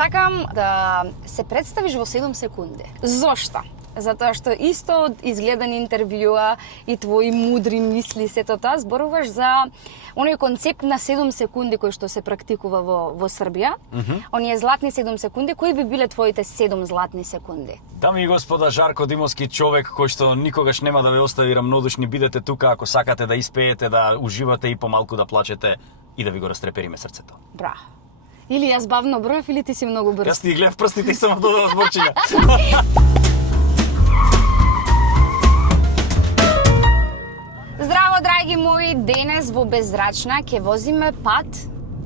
Сакам да се представиш во 7 секунди. Зошто? Затоа што исто од изгледани интервјуа и твои мудри мисли сето тоа зборуваш за оној концепт на 7 секунди кој што се практикува во Србија. Оние златни 7 секунди, кои би биле твоите 7 златни секунди? Дами и господа, Жарко Димовски, човек кој што никогаш нема да ве остави рамнодушни, бидете тука ако сакате да испеете, да уживате и помалку да плачете и да ви го растрепериме срцето. Браво. Или јас бавно броев или ти си многу брз? Јас ти гледав прстите и само додава зборчиња. Здраво, драги мои, денес во Беззрачна ќе возиме пат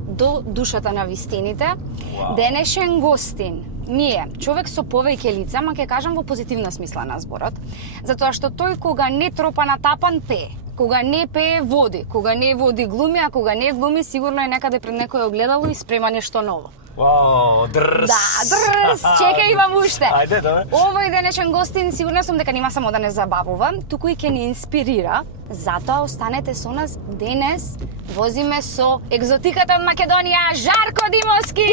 до душата на вистините. Wow. Денешен гостин ми е човек со повеќе лица, ама ќе кажам во позитивна смисла на зборот, затоа што тој кога не тропа на тапан пее, кога не пее води, кога не води глуми, а кога не глуми сигурно е некаде пред некој огледало и спрема нешто ново. Вау, дрс! Да, дрс! Чекај, имам уште. Ајде, да бе. Овој денешен гостин сигурна сум дека нема само да не забавува, туку и ќе ни инспирира. Затоа останете со нас. Денес возиме со екзотиката од Македонија, Жарко Димовски!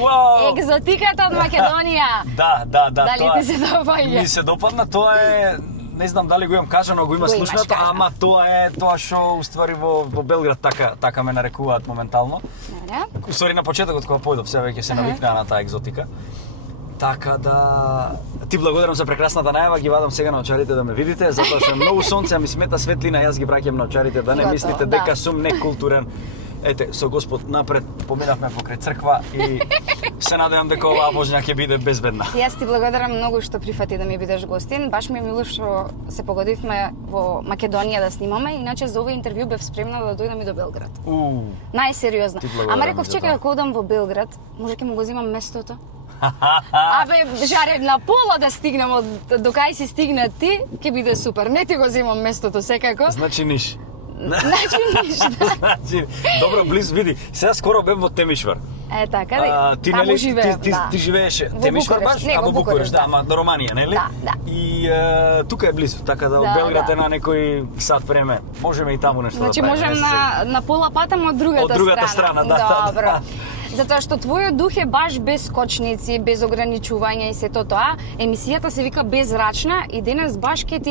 Вау! Екзотиката од Македонија. Да. Дали ти се допаѓа? Ми се допадна, тоа е... Не знам дали го имам кажано, го има слушнато, ама тоа е тоа што уствари во Белград така ме нарекуваат моментално. Уствари на почетокот кога појдов, сега веќе се навикнаа на таа екзотика. Така да ти благодарам за прекрасната најава, ги вадам сега на очарите да ме видите, затоа што многу сонце, а ми смета светлина, јас ги враќам на очарите да не мислите дека сум некултурен. Ете, со Господ напред поминавме покрај црква и се надевам дека оваа возња ќе биде безбедна. Јас ти благодарам многу што прифати да ми бидеш гостин. Баш ми е мило што се погодивме во Македонија да снимаме, иначе за овој интервју бев спремна да дојдам и до Белград. Најсериозно. Ама реков чекај ако одам во Белград, може ќе му го земам местото? Абе, Жаре, на пола да стигнем до кај си стигна ти, ќе биде супер. Не ти го земам местото секако. Значи Ниш. Значи добро, близо, види. Сега скоро бев во Темишвар. Е, така ти таму нели живеев, ти живееше Темишвар баш, а во Букуреш, да, ама до Романија, нели? Да. И тука е близо, така да од Белград е на некој сат време. Можеме и таму нешто да правиме. Значи можем на пола пата, ама од другата страна, да. Добро. Затоа што твојот дух е баш без скочници, без ограничувања и сето тоа. Емисијата се вика Беззрачна и денес баш ќе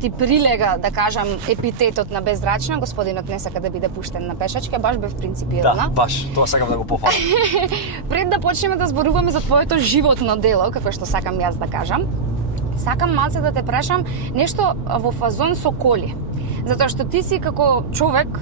ти прилега, да кажам, епитетот на Беззрачна. Господинот не сака да биде пуштен на пешачка, баш бев принципирана. Да, баш, тоа сакам да го пофалам. Пред да почнеме да зборуваме за твоето животно дело, како што сакам јас да кажам, сакам малце да те прашам нешто во фазон со коли. Затоа што ти си како човек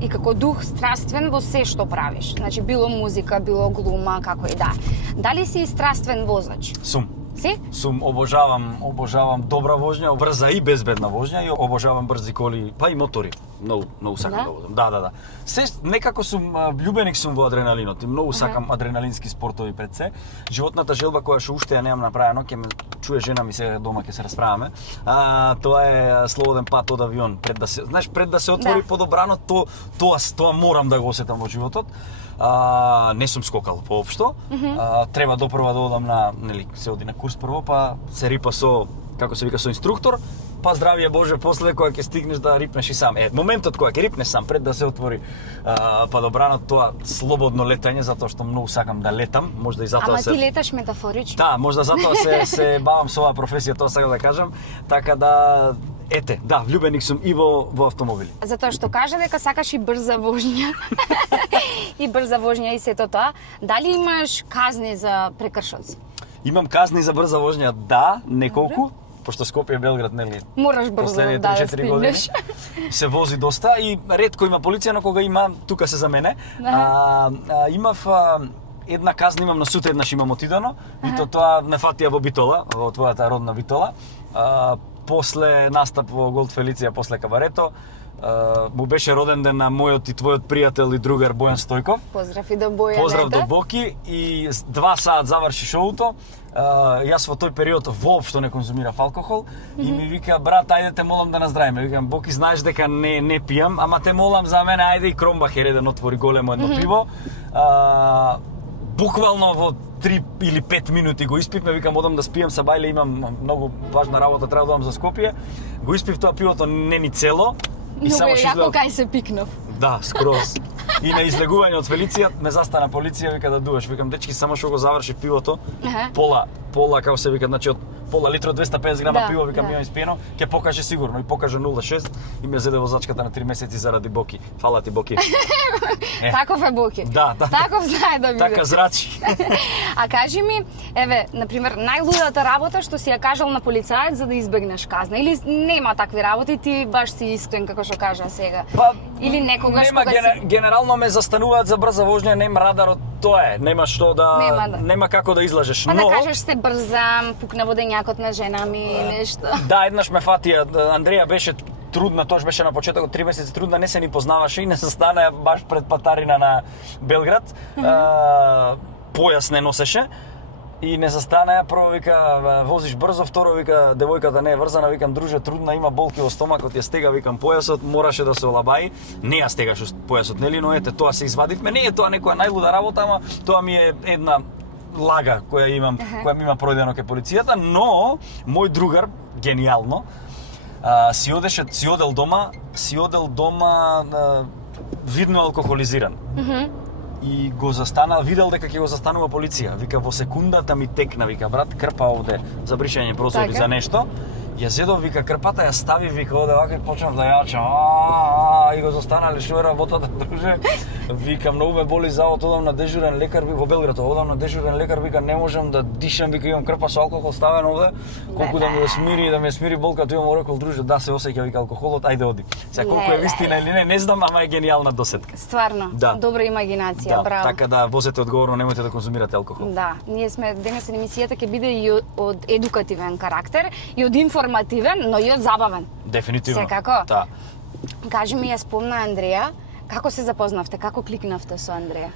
и како дух страствен во се што правиш. Значи, било музика, било глума, како и да. Дали си страствен возач? Сум. Си? Сум, обожавам добра воžnја, брза и безбедна воžnја и обожавам брзи коли, па и мотори. Многу сакам да возам. Да. Се некако сум љубеник сум во адреналинот и многу сакам адреналински спортови пред се. Животната желба која што уште ја немам направено, ќе ме чуе жена ми сега дома ќе се расправаме. Тоа е слободен пат од авион пред да се отвори подобрано, тоа морам да го осетам во животот. Не сум скокал воопшто. Треба допрва да одам на, нели, се оди на курс прво, па се рипа со, како се вика, со инструктор, па здравие Боже, после кога ќе стигнеш да рипнеш и сам. Моментот кога ќе рипнеш сам пред да се отвори подобрано, тоа слободно летање, затоа што многу сакам да летам, можда и затоа Ама ти леташ метафорично. Да, можда затоа се бавам со оваа професија, тоа сакам да кажам, така да влюбеник сум и во автомобили. Затоа што кажа дека сакаш и брза воžnја. И брза воžnја и сето тоа. Дали имаш казни за прекршоци? Имам казни за брза воžnја, да, неколку. Пошто Скопје, Белград, нели? Мораш брзо да стигнеш. Се вози доста и ретко има полиција, но кога има, тука се за мене. Имав една казна, имам на сута еднаш имам отидено, и тоа ме фатија во Битола, во твојата родна Битола. После настап во Голд Фелиција, после кабарето, му беше роден ден на мојот и твојот пријател и другар Бојан Стојков. Поздрав и до Бојан. Поздрав до Боки и 2 саат заврши шоуто. Јас во тој период воопшто не конзумирав алкохол и ми вика: брат, ајде те молам да наздравиме. Викам: Боки, знаеш дека не пијам, ама те молам за мене, ајде и Кромбахер еден отвори големо едно пиво. Буквално во 3 или 5 минути го испивме, викам одам да спијам са бајле, имам многу важна работа, треба да одам за Скопје. Го испив тоа пивото не ни цело. И само што јако кај се пикнав. Да, скроз. И на излегување од Фелиција ме застана полиција, вика да дуеш. Викам, дечки, само што го заврши пивото, пола, како се вика, значи од пола литро 250 грама пиво, викам, имам испиено, ќе покаже сигурно. И покаже 0,6 и ме зеде возачката на 3 месеци заради Боки. Фала ти, Боки. Таков е Боки. Да. Таков знае да биде. Така зрачи. А кажи ми, еве, например, најлудата работа што си ја кажал на полицаец за да избегнеш казна, или нема такви работи, ти баш си искрен како што кажа сега. Или некогаш кога си генерално ме застануваат за брза воžnја, нема радарот, тоа е, нема што нема како да излажеш, но да кажеш се брзам, пукна водењакот на жена ми, нешто. Да, еднаш ме фатија, Андреја беше трудна, тоа беше на почетокот 3 месеци трудна, не се ни познаваше и не се стана баш пред патарина на Белград. Појас не носеше. И не застанаја, прво вика возиш брзо, второ вика девојката не е врзана, викам друже трудна, има болки во стомакот, ја стега, викам појасот, мораше да се олабаи. Не ја стегаш појасот, нели, но ете тоа се извадивме. Не е тоа некоја најлуда работа, ама тоа ми е една лага која имам, која ми има пројдено ке полицијата, но мој другар генијално си одел дома видно алкохолизиран. И го застанал, видел дека ќе го застанува полиција. Вика, во секундата ми текна, вика, брат, крпа овде за бришање прозори за нешто. Ја зедов, вика, крпата ја стави, вика, оде вака и почнав да јачам. И го застанале, што е работата, друже. Вика, многу ме боли завод, одам на дежурен лекар, во Белград, одам на дежурен лекар, вика, не можам да дишам, вика, имам крпа со алкохол ставен овде. Колку да ми смири болката, имам рекол, друже, да се осеќа, вика, алкохолот, ајде оди. Сега колку е вистина или не знам, ама е генијална досетка. Стварно, добра имагинација, браво. Така да возете одговорно, немојте да конзумирате алкохол. Да, ние сме денес емисијата ќе биде и од едукативен карактер и од информативен, но и од забавен. Дефинитивно. Секако. Да. Кажи ми, ја спомна Андреја, како се запознавте, како кликнавте со Андреја?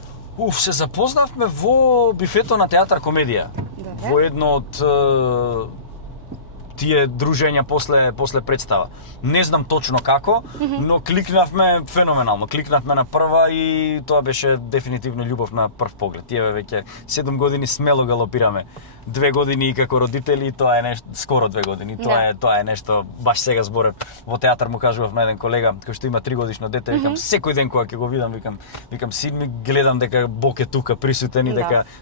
Се запознавме во бифето на театар комедија. Во едно од тие дружења после представа. Не знам точно како, но кликнавме феноменално. Кликнавме на прва и тоа беше дефинитивно љубов на прв поглед. Тие веќе 7 години смело галопираме. 2 години и како родители, тоа е нешто, скоро 2 години, тоа е нешто, баш сега зборев, во театар му кажував на еден колега, кој што има 3 годишно дете, викам, секој ден кога ќе го видам, викам, син ми гледам дека Бог е тука присутен и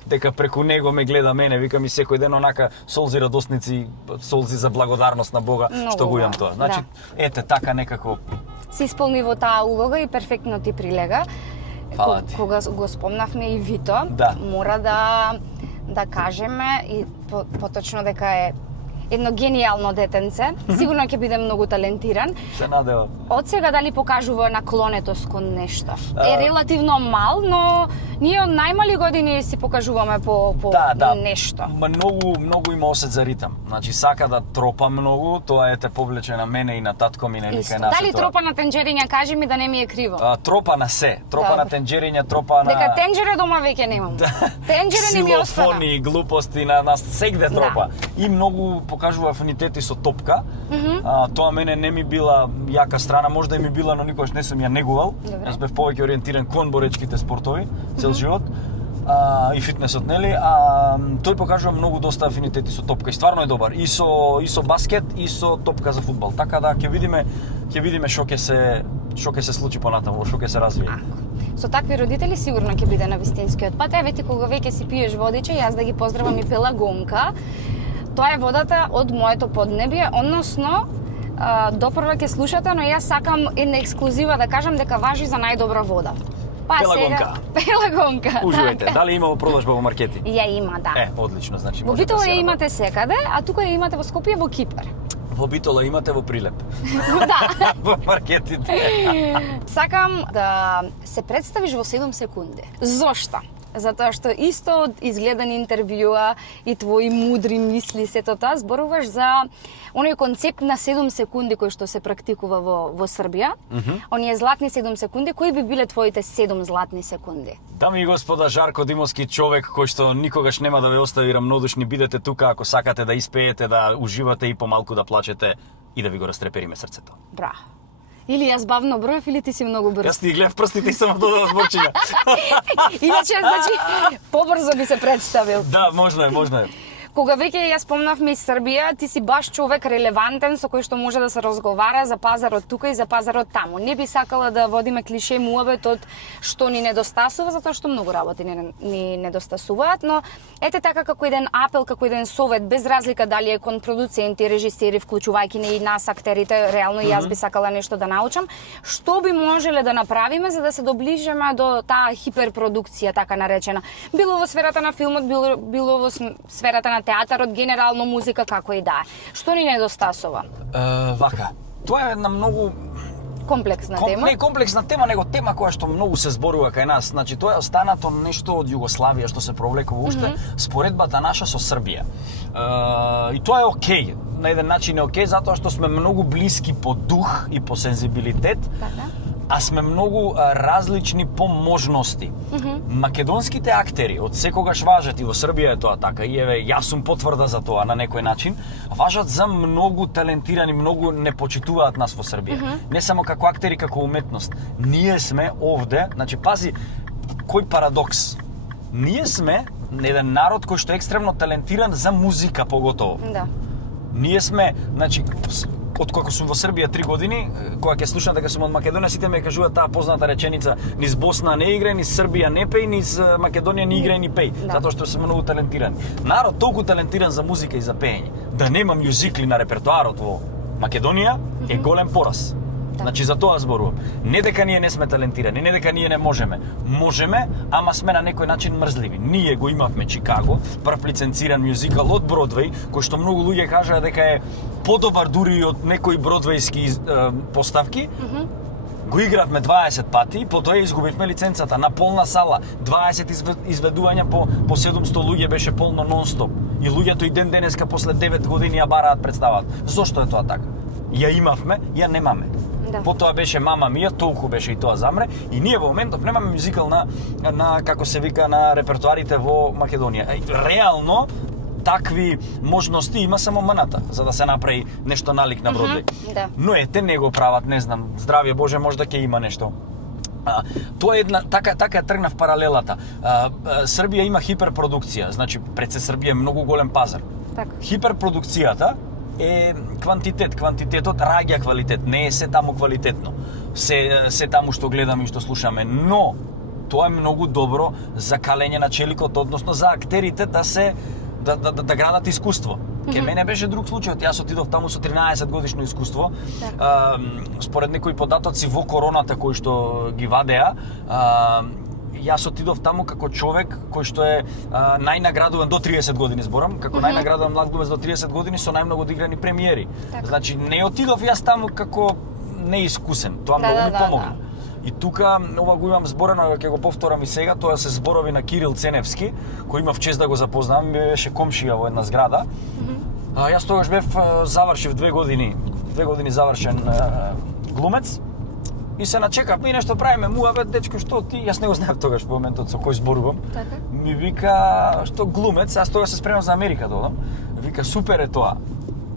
дека преку него ме гледа мене, викам и секој ден онака солзи радосници, солзи за благодарност на Бога, што го имам тоа. Значи, ете, така некако се исполни во таа улога и перфектно ти прилега. Кога го спомнавме и Вито, мора да кажеме и поточно дека е едно генијално детенце. Сигурно ќе биде многу талентиран. Се надевам. Од сега дали покажува наклонетост кон нешто? Е релативно мал, но ние од најмали години си покажуваме по нешто. Многу има осет за ритам. Значи сака да тропа многу, тоа те повлече на мене и на татко ми, нели кај нас. Дали тропа на тенџериња, кажи ми да не ми е криво. Тропа на се, тропа на тенџериња, тропа на дека тенџере дома веќе немам. Тенџере не ми остана. Силофони, глупости на сегде тропа. И многу покажува афинитети со топка. Тоа мене не ми била јака страна, можда и ми била, но никогаш не сум ја негувал. Јас бев повеќе ориентиран кон боречките спортови цел живот. И фитнесот, нели? Тој покажува многу доста афинитети со топка и стварно е добар. И со баскет, и со топка за фудбал. Така да ќе видиме што ќе се случи понатаму, што ќе се развие. Со такви родители сигурно ќе биде на вистинскиот пат. Еве ти кога веќе си пиеш водиче, јас да ги поздравам и Пелагонка. Тоа е водата од моето поднебје, односно допрва ќе слушате, но јас сакам една ексклузива да кажам дека важи за најдобра вода. Пелагонка. Пелагонка. Уживајте. Дали има во продажба во маркети? Ја има, да. Одлично, значи во Битола ја имате секаде, а тука ја имате во Скопје, во Кипар. Во Битола имате во Прилеп. Да. Во маркетите. Сакам да се представиш во 7 секунди. Зошто? Затоа што исто од изгледани интервјуа и твои мудри мисли, сето тоа, зборуваш за оној концепт на 7 секунди кој што се практикува во Србија. Оние златни 7 секунди, кои би биле твоите 7 златни секунди? Дами и господа, Жарко Димовски, човек кој што никогаш нема да ве остави рамнодушни, бидете тука ако сакате да испеете, да уживате и помалку да плачете и да ви го растрепериме срцето. Браво. Или јас бавно броев, или ти си многу брз. Јас ти гледав прстите и само додавам зборчиња. Иначе, значи, побрзо би се представил. Да, можно е. Кога веќе ја спомнавме из Србија, ти си баш човек релевантен со кој што може да се разговара за пазарот тука и за пазарот таму. Не би сакала да водиме клише муабетот што ни недостасува, затоа што многу работи ни недостасуваат, но ете така како еден апел, како еден совет, без разлика дали е кон продуценти, режисери, вклучувајќи и нас актерите, реално и јас би сакала нешто да научам, што би можеле да направиме за да се доближиме до таа хиперпродукција, така наречена. Било во сферата на филмот, било во сферата на театарот, генерално музика, како и да е. Што ни недостасува? Вака, тоа е една многу комплексна тема. Не комплексна тема, него тема која што многу се зборува кај нас. Значи, тоа е останато нешто од Југославија што се провлекува уште, споредбата наша со Србија. И тоа е окей. На еден начин е окей, затоа што сме многу блиски по дух и по сензибилитет, а сме многу различни по можности. Македонските актери од секогаш важат, и во Србија е тоа така, и еве, јас сум потврда за тоа на некој начин, важат за многу талентирани, многу не почитуваат нас во Србија. Не само како актери, како уметност. Ние сме овде, значи пази, кој парадокс. Ние сме еден народ кој што е екстремно талентиран за музика поготово. Да. Ние сме, значи, откако сум во Србија 3 години, кога ќе слушам дека сум од Македонија, сите ме кажуваат таа позната реченица: низ Босна не играј, низ Србија не пеј, низ Македонија не играј ни пеј, затоа што се многу талентирани. Народ толку талентиран за музика и за пеење, да нема мюзикли на репертоарот во Македонија е голем пораз. Значи за тоа зборувам. Не дека ние не сме талентирани, не дека ние не можеме. Можеме, ама сме на некој начин мрзливи. Ние го имавме Чикаго, прв лиценциран мюзикал од Бродвеј, кој што многу луѓе кажаа дека е подобар дури од некои бродвејски поставки. Го игравме 20 пати, потоа изгубивме лиценцата на полна сала. 20 изведувања по 700 луѓе беше полно нон-стоп. И луѓето и ден денеска после 9 години ја бараат представат. Зошто е тоа така? Ја имавме, ја немаме. Потоа беше Мама Мија, толку беше и тоа замре, и ние во моментов немаме мюзикал на како се вика, на репертоарите во Македонија. Реално такви можности има само МНАТА за да се направи нешто налик на Бродвеј. Но ете не го прават, не знам, здравје Боже, можда ќе има нешто. Тоа е една така тргнав паралелата. Србија има хиперпродукција, значи пред се Србија е многу голем пазар. Хиперпродукцијата е квантитет, квантитетот раѓа квалитет, не е се таму квалитетно. Се таму што гледаме и што слушаме, но тоа е многу добро за калење на челикот, односно за актерите да градат искуство. Ке мене беше друг случај, јас отидов таму со 13 годишно искуство. Според некои податоци во короната кои што ги вадеа, јас отидов таму како човек кој што е најнаградуван до 30 години, зборам, како најнаградуван млад глумец до 30 години со најмногу одиграни премиери. Значи не отидов јас таму како неискусен, тоа многу ми помогна. И тука ова го имам зборено, ќе го повторам и сега, тоа се зборови на Кирил Ценевски, кој имав чест да го запознавам, ми беше комшија во една зграда. Јас тогаш бев завршив 2 години завршен глумец. И се начекавме и нешто правиме, муабет, дечко, што ти? Јас не го знаев тогаш во моментот со кој зборувам. Ми вика, што глумец, јас тогаш се спремам за Америка да одам. Вика, супер е тоа.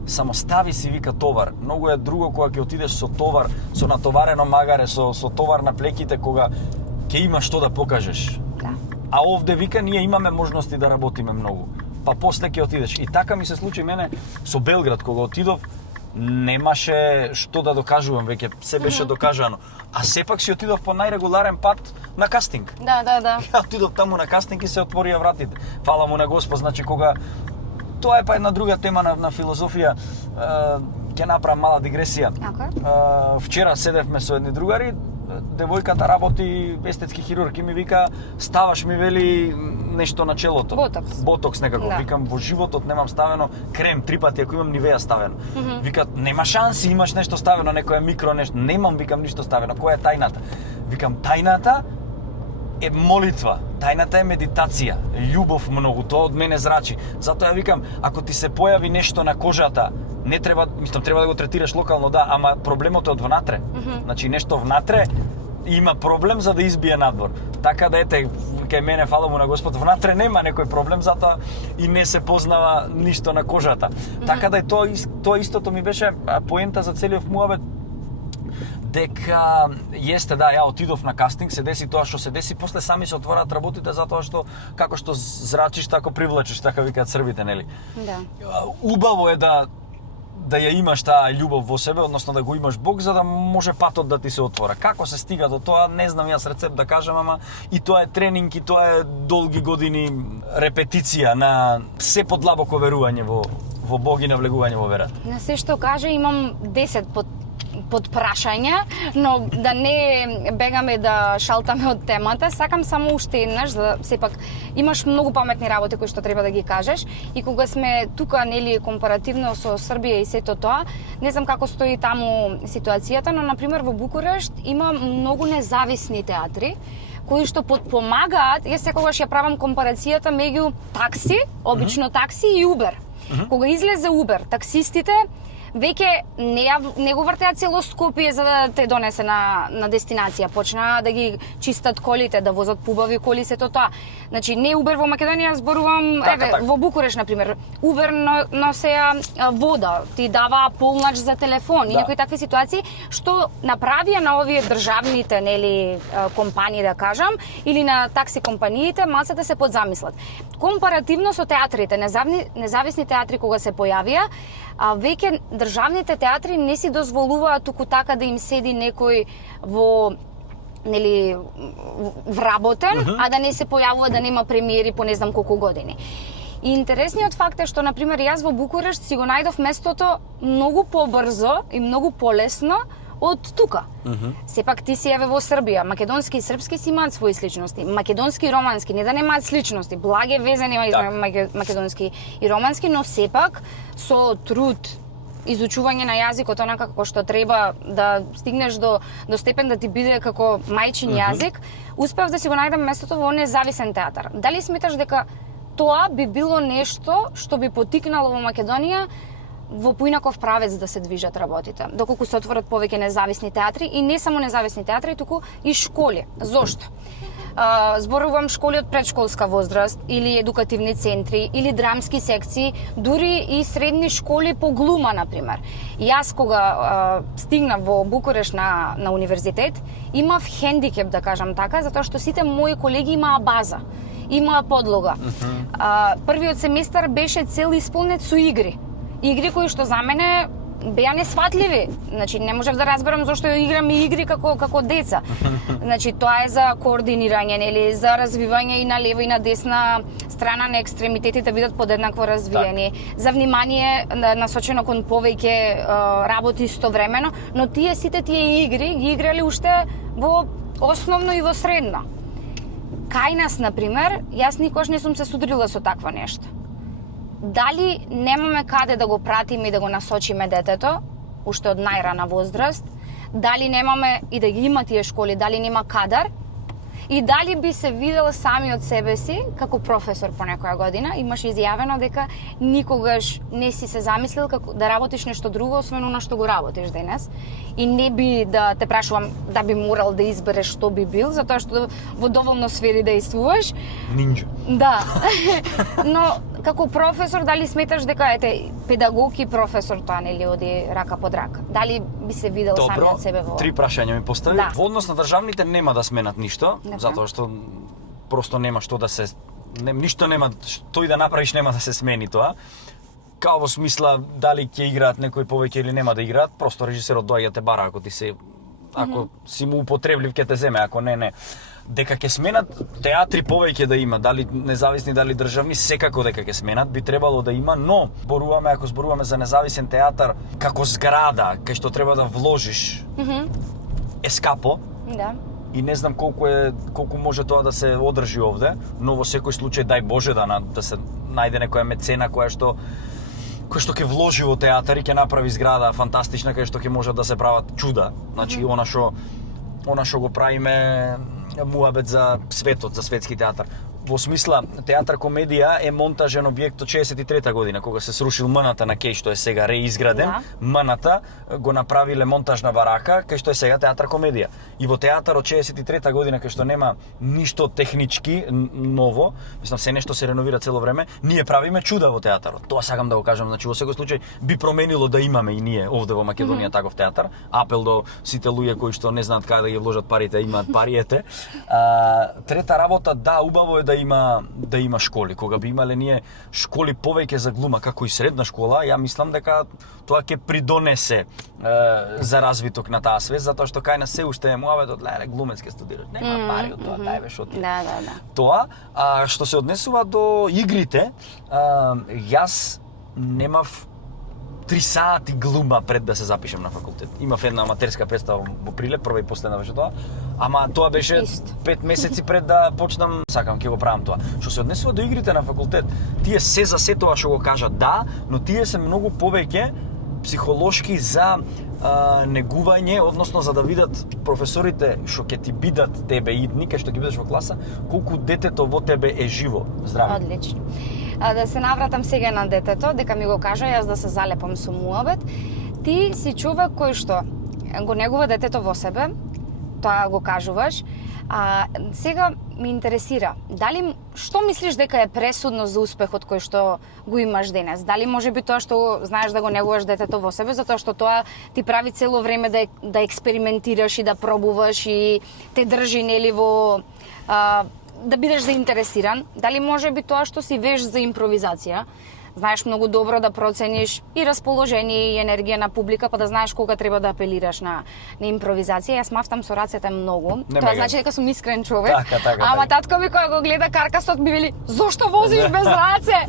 Само стави си, вика, товар. Многу е друго кога ќе отидеш со товар, со натоварено магаре, со товар на плеките, кога ќе имаш што да покажеш. А овде, вика, ние имаме можности да работиме многу. Па после ќе отидеш. И така ми се случи мене со Белград, кога отидов, немаше што да докажувам, веќе се беше докажано. А сепак си отидов по најрегуларен пат на кастинг. Да. Ја отидов таму на кастинг и се отворија вратите. Фала му на Господ, значи кога тоа е па една друга тема на филозофија, ќе направам мала дигресија. Вчера седевме со едни другари, девојката работи естетски хирург и ми вика, ставаш ми вели нешто на челото. Ботокс некако. Викам, во животот немам ставено крем, 3 пати ако имам Нивеа ставено. Вика, нема шанси, имаш нешто ставено, некоја микро нешто. Немам, викам, ништо ставено. Која е тајната? Викам, тајната е молитва, тајната е медитација, љубов многу, тоа од мене зрачи. Затоа ја викам, ако ти се појави нешто на кожата, не треба, треба да го третираш локално, да, ама проблемот е од внатре. Значи нешто внатре има проблем за да избие надвор. Така да ете, кај мене, фала му на Господ, внатре нема некој проблем, затоа и не се познава ништо на кожата. Така да тоа истото ми беше поента за целиот муабет, дека јесте да, ја отидов на кастинг, се деси тоа што се деси, после сами се отвораат работите затоа што како што зрачиш тако привлачиш, така викаат србите, нели? Да. Убаво е да ја имаш таа љубов во себе, односно да го имаш Бог за да може патот да ти се отвора. Како се стига до тоа, не знам јас рецепт да кажам, ама и тоа е тренинг и тоа е долги години репетиција на се подлабоко верување во Бог и навлегување во верата. На се што каже имам 10 под прашања, но да не бегаме да шалтаме од темата, сакам само уште еднаш, за сепак имаш многу паметни работи кои што треба да ги кажеш и кога сме тука нели компаративно со Србија и сето тоа, не знам како стои таму ситуацијата, но на пример во Букурешт има многу независни театри кои што потпомагаат, јас секогаш ја правам компарацијата меѓу такси, обично такси и Убер. Кога излезе Убер, таксистите веќе не го вртеа цело Скопје за да те донесе на дестинација. Почнаа да ги чистат колите, да возат пубави коли, сето тоа. Значи, не Убер во Македонија, зборувам, така. во Букуреш, например. Убер носеа вода, ти даваа полнач за телефон и некои такви ситуации, што направија на овие државните, нели, компании, да кажам, или на такси компаниите, малце да се подзамислат. Компаративно со театрите, независни театри кога се појавија, веќе државните театри не си дозволуваат туку така да им седи некој во нели вработен, а да не се појавува да нема премиери по не знам колку години. И интересниот факт е што на пример јас во Букурешт си го најдов местото многу побрзо и многу полесно од тука. Сепак ти си еве во Србија, македонски и српски си имаат своји сличности, македонски и романски не да немаат сличности, благе везе нема измеѓу македонски и романски, но сепак со труд, изучување на јазикот онака како што треба да стигнеш до степен да ти биде како мајчин јазик, успев да си го најдам местото во независен театар. Дали сметаш дека тоа би било нешто што би потикнало во Македонија во поинаков правец да се движат работите, доколку се отворат повеќе независни театри и не само независни театри, туку и школи. Зошто? Зборувам школи од предшколска возраст, или едукативни центри, или драмски секции, дури и средни школи по глума, например. Јас кога стигнав во Букуреш на универзитет, имав хендикеп, да кажам така, затоа што сите мои колеги имаа база, имаа подлога. Првиот семестар беше цел исполнет со игри. Игри кои што за мене беа несватливи. Значи не можев да разберам зошто играм игри како деца. Значи тоа е за координирање, нели, за развивање и на лева и на десна страна на екстремитетите бидат подеднакво развиени, за внимание насочено кон повеќе работи истовремено, но сите тие игри ги играле уште во основно и во средно. Кај нас, например, јас никош не сум се судрила со такво нешто. Дали немаме каде да го пратиме и да го насочиме детето, уште од најрана возраст, дали немаме и да ги има тие школи, дали нема кадар, и дали би се видел сами од себе си, како професор по некоја година, имаш изјавено дека никогаш не си се замислил како да работиш нешто друго, освен она што го работиш денес. И не би да те прашувам да би морал да избереш што би бил, затоа што во доволно сфери действуваш. Нинџа. Да. Но како професор, дали сметаш дека педагог и професор тоа нели оди рака под рака? Дали би се видел сами од себе во... Добро, 3 прашања ми постави. Да. Во однос на државните нема да сменат ништо, затоа што просто нема што да се ништо нема што и да направиш нема да се смени тоа. Као во смисла дали ќе играат некои повеќе или нема да играат, просто режисерот доаѓа те бара ако си му употреблив ќе те земе, ако не. Дека ќе сменат театри повеќе да има, дали независни, дали државни, секако дека ќе сменат, би требало да има, но ако зборуваме за независен театар како зграда, кај што треба да вложиш, е скапо. Да. И не знам колку може тоа да се одржи овде, но во секој случај дај Боже да се најде некоја мецена кој што ќе вложи во театар и ќе направи зграда фантастична кај што ќе може да се прават чуда. Значи она што го правиме муабет за светот, за светски театар. во смисла театар комедија е монтажен објект од 63-та година, кога се срушил МН-та на кеј што е сега реизграден. МН-та го направиле монтажна барака, кај што е сега театар комедија. И во театар од 63-та година, кај што нема ништо технички ново, мислам се нешто се реновира цело време, ние правиме чуда во театарот. Тоа сакам да го кажам, значи во секој случај би променило да имаме и ние овде во Македонија таков театар. Апел до сите луѓе кои што не знаат каде да ги вложат парите, имаат париете. Трета работа, да, убаво е да има школи. Кога би имале ние школи повеќе за глума, како и средна школа, ја мислам дека тоа ќе придонесе за развиток на таа свест, затоа што кај нас се уште е муабетот, леле, глумец ќе студираш, нема пари од тоа, дај бе шо ти. Да. Тоа, што се однесува до игрите, јас немав 3 сати глума пред да се запишем на факултет. Имав една аматерска представа во Прилеп, прва и последна беше тоа, ама тоа беше 5 месеци пред да почнам, сакам ќе го правам тоа. Што се однесува до игрите на факултет, тие се за се тоа што го кажат да, но тие се многу повеќе психолошки за негување, односно за да видат професорите што ќе ти бидат тебе идни, кај што ќе бидеш во класа, колку детето во тебе е живо, здраво. Одлично. Да се навратам сега на детето, дека ми го кажа, јас да се залепам со муабет. Ти си човек кој што го негува детето во себе, тоа го кажуваш. Сега ми интересира, дали што мислиш дека е пресудно за успехот кој што го имаш денес? Дали можеби тоа што знаеш да го негуваш детето во себе, затоа што тоа ти прави цело време да експериментираш и да пробуваш и те држи нели во да бидеш заинтересиран? Дали можеби тоа што си веш за импровизација, знаеш многу добро да процениш и расположение и енергија на публика, па да знаеш кога треба да апелираш на импровизација. Јас мафтам со рацете многу. Тоа значи дека сум искрен човек. Ама татко ми кога го гледа каркасот ми вели: "Зошто возиш без раце?"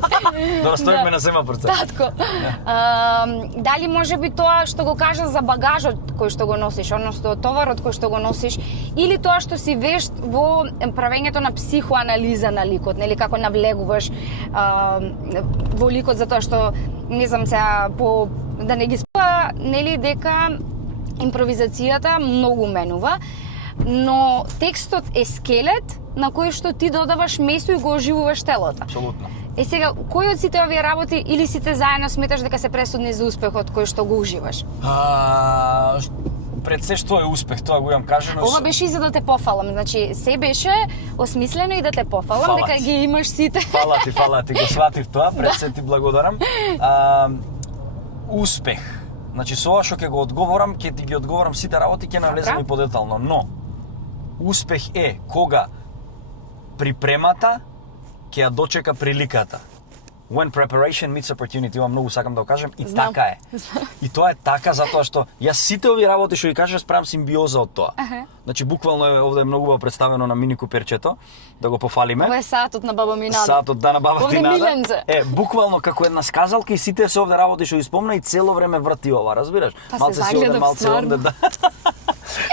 Добро, стоиме на 7%. Татко. Дали можеби тоа што го кажа за багажот кој што го носиш, односно товарот кој што го носиш, или тоа што си вешт во правењето на психоанализа на ликот, нели како навлегуваш во ликот, затоа што не знам сега да не ги спа, нели дека импровизацијата многу менува, но текстот е скелет на кој што ти додаваш месо и го оживуваш телото. Апсолутно. Сега, кој од сите овие работи или сите заедно сметаш дека се пресудни за успехот кој што го уживаш? Пред се што е успех, тоа го имам кажано. Ова беше и за да те пофалам, значи се беше осмислено и да те пофалам, дека ги имаш сите. Фала ти, го сватив тоа, пред се ти благодарам. Успех. Значи со ова што ќе го одговорам, ќе ти ги одговорам сите работи, ќе навлезам и подетално, но успех е кога припремата ќе ја дочека приликата. When preparation meets opportunity, ова многу сакам да го кажем, и така е. И тоа е така затоа што јас сите овие работи што ги кажеш правам симбиоза од тоа. Значи буквално овде е многу представено на мини куперчето, да го пофалиме. Ова е саатот на баба Минада. Саатот на баба Минада. Миленце. Буквално како една сказалка и сите се овде работи што ги спомна и цело време врати ова, разбираш? Малце си овде, малце онде, да.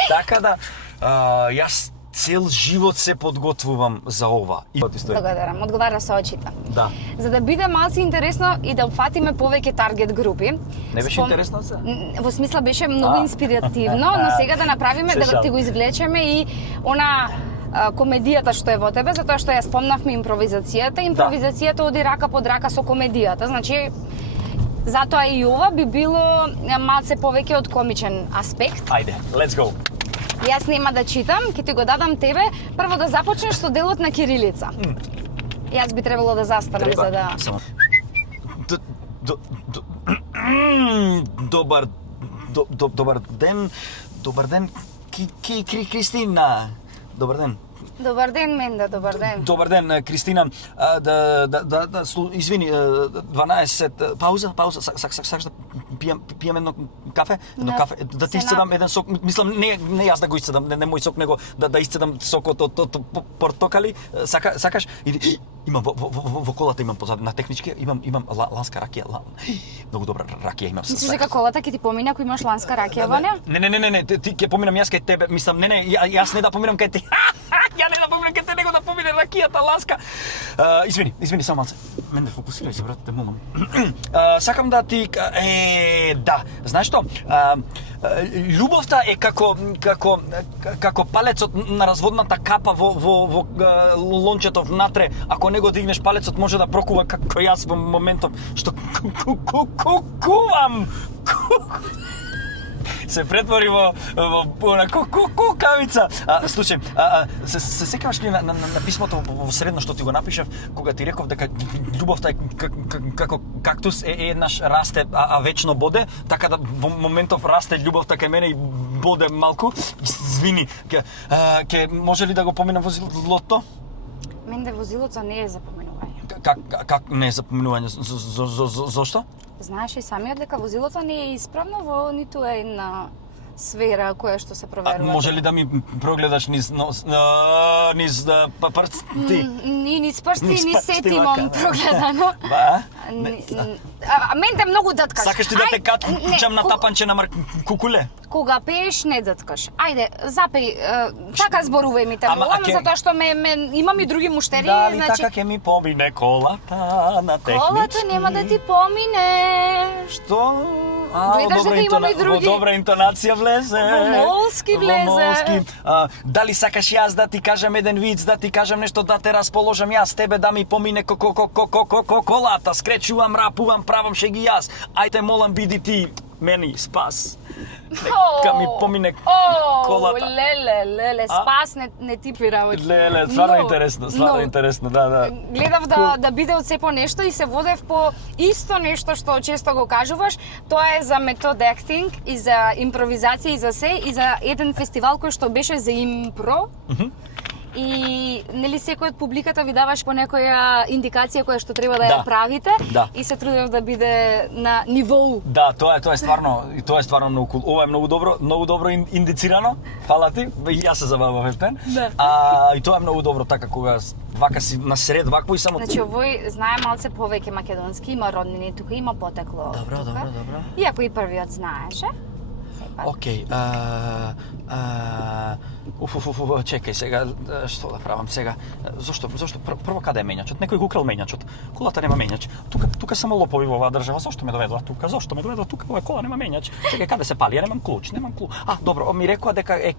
Така да, јас цел живот се подготвувам за ова. Благодарам, одговара со очите. Да. За да биде малце интересно и да опфатиме повеќе таргет групи. Не беше интересно се? Во смисла беше многу инспиративно, но сега да направиме, да ти го извлечеме и она комедијата што е во тебе, затоа што ја спомнавме импровизацијата. Импровизацијата оди рака под рака со комедијата, значи затоа и ова би било малце повеќе од комичен аспект. Ајде, let's go. Јас нема да читам, ќе ти го дадам тебе. Прво да започнеш со делот на кирилица. Јас би требало да застанам за да... Добар ден, Кристина. Добар ден. Добар ден, Менда, добар ден. Добар ден, Кристина. Извини, 12 пауза, сакаш да пијам едно кафе? Едно кафе, да ти исцедам еден сок, мислам не јас да го исцедам, не мој сок, него да исцедам сокот од портокали. Сакаш? Имам во колата имам позади на технички, имам ланска ракија. Многу добра ракија имам. Мислиш дека колата ќе ти помине ако имаш ланска ракија во неа? Не, ти ќе поминам јас кај тебе, мислам, не, јас не да поминам кај ти. Ја не да поминам поминам ке те него да помине ракијата ласка. Извини само малце. Мене фокусирај се, брат, те молам. Сакам да ти да, знаеш што? Љубовта е како палецот на разводната капа во лончето внатре. Ако не го дигнеш палецот може да прокува како јас во моментов што кувам. Се претвори во на кукавица. Слушај, се сеќаваш ли на писмото во средно што ти го напишав, кога ти реков дека љубовта е како кактус еднаш расте, а вечно боде, така да во моментов расте љубовта кај мене и боде малку. Извини, ке може ли да го поминам возилото? Менде возилото не е за поминување. Как не е за поминување? Зошто? Знаеш и самиот дека возилото не е исправно во ниту една сфера која што се проверува. Може ли да ми прогледаш низ прсти? Низ прсти, низ сетимом прогледано. Ба? Менде многу дъткаш. Сакаш ти да те качам на тапанче на кукуле? Кога пееш, не дъткаш. Ајде, запеј, така зборувај ми те молам, затоа што имам и други муштери, Дали значи... така ќе ми помине колата на технички? Колата нема да ти помине. Што? Гледаш дека имам и други. Во добра интонација влезе. Во молски влезе. Во молски. Дали сакаш јас да ти кажам еден виц, да ти кажам нешто, да те расположам јас, тебе да ми помине колата, скречувам, рапувам, правам шеги јас. Ајде молам биди ти мени спас. Нека ми помине колата. Леле, спас не типи работи. Леле, стварно интересно, да. Гледав да биде од сепо нешто и се водев по исто нешто што често го кажуваш, тоа е за метод acting и за импровизација и за се и за еден фестивал кој што беше за импро. И нели секој од публиката ви даваш по некоја индикација која што треба да ја правите и се трудев да биде на нивоу. Да, тоа е стварно многу кул. Ова е многу добро индицирано. Фала ти. Јас се забавав ептен. И тоа е многу добро така кога вака си на сред вакво и само. Значи овој знае малце повеќе македонски, има роднини тука, има потекло. Добро. Иако и првиот знаеше. Океј, чекај сега, што да правам сега? Зошто прво каде е мењачот? Некој го украл мењачот. Колата нема мењач. Тука само лопови во оваа држава. Зошто ме доведува тука? Оваа кола нема мењач. Чекај, каде се пали? Ја немам клуч. Добро, ми рекоа дека е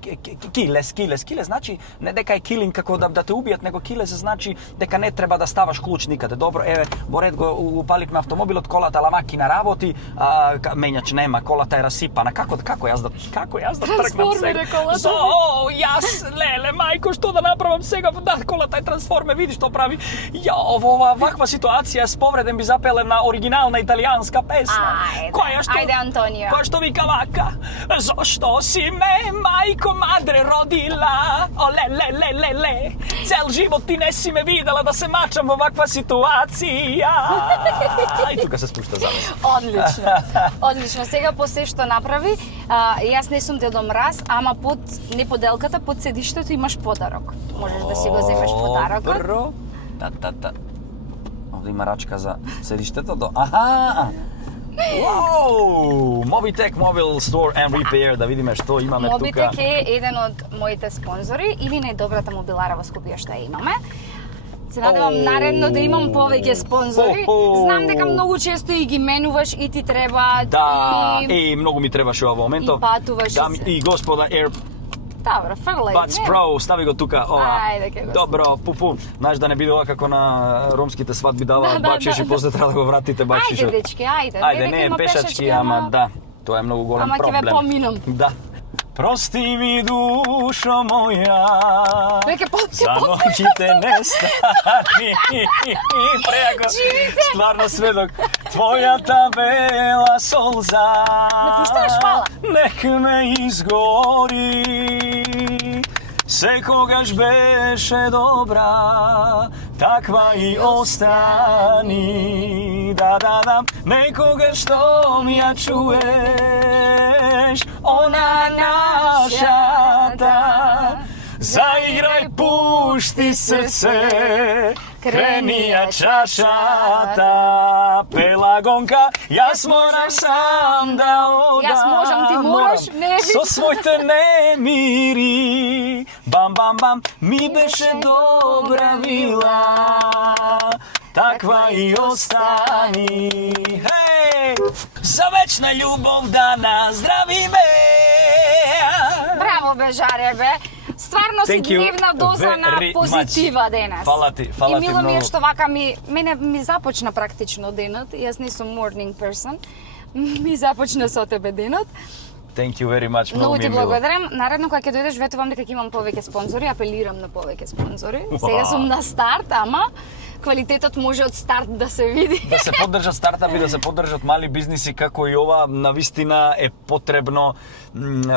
килес, значи не дека е килинг како да те убијат, него килес значи дека не треба да ставаш клуч никаде. Добро, еве, во ред го упаливме автомобилот, колата ламакина работи, мењач нема, колата е расипана. Како јас да тргнам сега? Јас, леле, мајко, што да направам сега? Да, колата е трансформер, види што прави. Ова ваква ситуација с повреден би запеле на оригинална италијанска песна. Ајде, Антонио. Која што вика вака? Зошто си ме, мајко мадре, родила? О, ле. Цел живот ти не си ме видела да се мачам во ваква ситуација. И тука се спушта завес. Одлично. Сега по се што направи, јас не сум Дедо Мраз, ама под неподелката, под седиштето имаш подарок. Можеш да си го земеш подарокот. Добро. Да. Овде има рачка за седиштето. Аха! Вау! Mobitech Mobile Store and Repair, да видиме што имаме тука. Mobitech е еден од моите спонзори или најдобрата мобилара во Скопје што ја имаме. Се надевам наредно да имам повеќе спонзори. Знам дека многу често и ги менуваш и ти треба и многу ми требаше во моментов. И патуваш и господа Air Добро, фрлај. Buds Pro, стави го тука, ова. Ајде, ке го. Добро, пупу. Знаеш да не биде ова како на ромските свадби даваат бакшиш и после треба да го вратите бакшишот. Ајде, дечки, ајде. Ајде, не е пешачки, ама да. Тоа е многу голем проблем. Ама ќе ве поминам. Да. Прости ми, душо моја, за ноќите не стани. Преако, стварно сведок, твојата бела солза, нек ме изгори. Секогаш беше добра, таква и остани. Да, некогаш што ми ја чуеш, она нашата. Заиграј, пушти срце, крени ја чашата, пелагонка, јас можам сам да одам. Јас можам, ти мораш, не Со своите немири, бам, бам, бам, ми беше добра вила, таква и остани. Хеј! За вечна љубов да наздравиме. Браво бе, Жаре бе. Стварно си Thank you дневна доза на very позитива much. денес. Фала ти И мило ми е многу. што вака мене ми започна практично денот. Јас не сум morning person. Ми започна со тебе денот. Thank you very much. Многу ми ти е мило. благодарам. Наредно кога ќе дојдеш, ветувам дека ќе имам повеќе спонзори, апелирам на повеќе спонзори. Уа. Сега сум на старт, ама квалитетот може од старт да се види. Да се поддржат стартапи, да се поддржат мали бизниси како и ова, навистина е потребно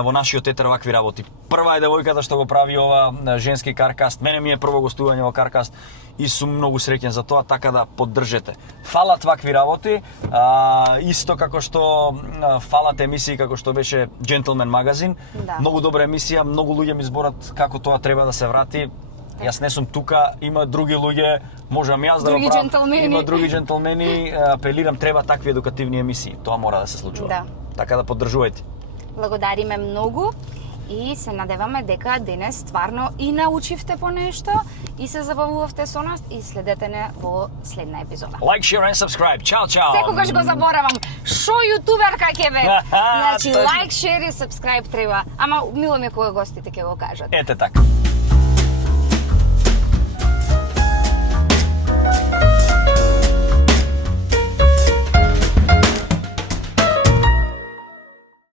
во нашиот етер вакви работи. Прва е девојката што го прави ова женски каркаст. Мене ми е прво гостување во каркаст и сум многу среќен за тоа, така да поддржете. Фалат вакви работи, исто како што фалат емисии како што беше Gentleman магазин. Да. Многу добра емисија, многу луѓе ми зборат како тоа треба да се врати. Јас не сум тука, има други луѓе, можам јас да Други го правам. джентлмени. Има други джентлмени, апелирам, треба такви едукативни емисии. Тоа мора да се случува. Да. Така да поддржувајте. Благодариме многу и се надеваме дека денес стварно и научивте по нешто и се забавувавте со нас и следете не во следна епизода. Like, share and subscribe. Чао, чао. Секогаш го заборавам. Шо јутуберка ќе бе? Значи, Точно. лайк, шер и subscribe треба. Ама мило ми е кога гостите ќе го кажат. Ете така.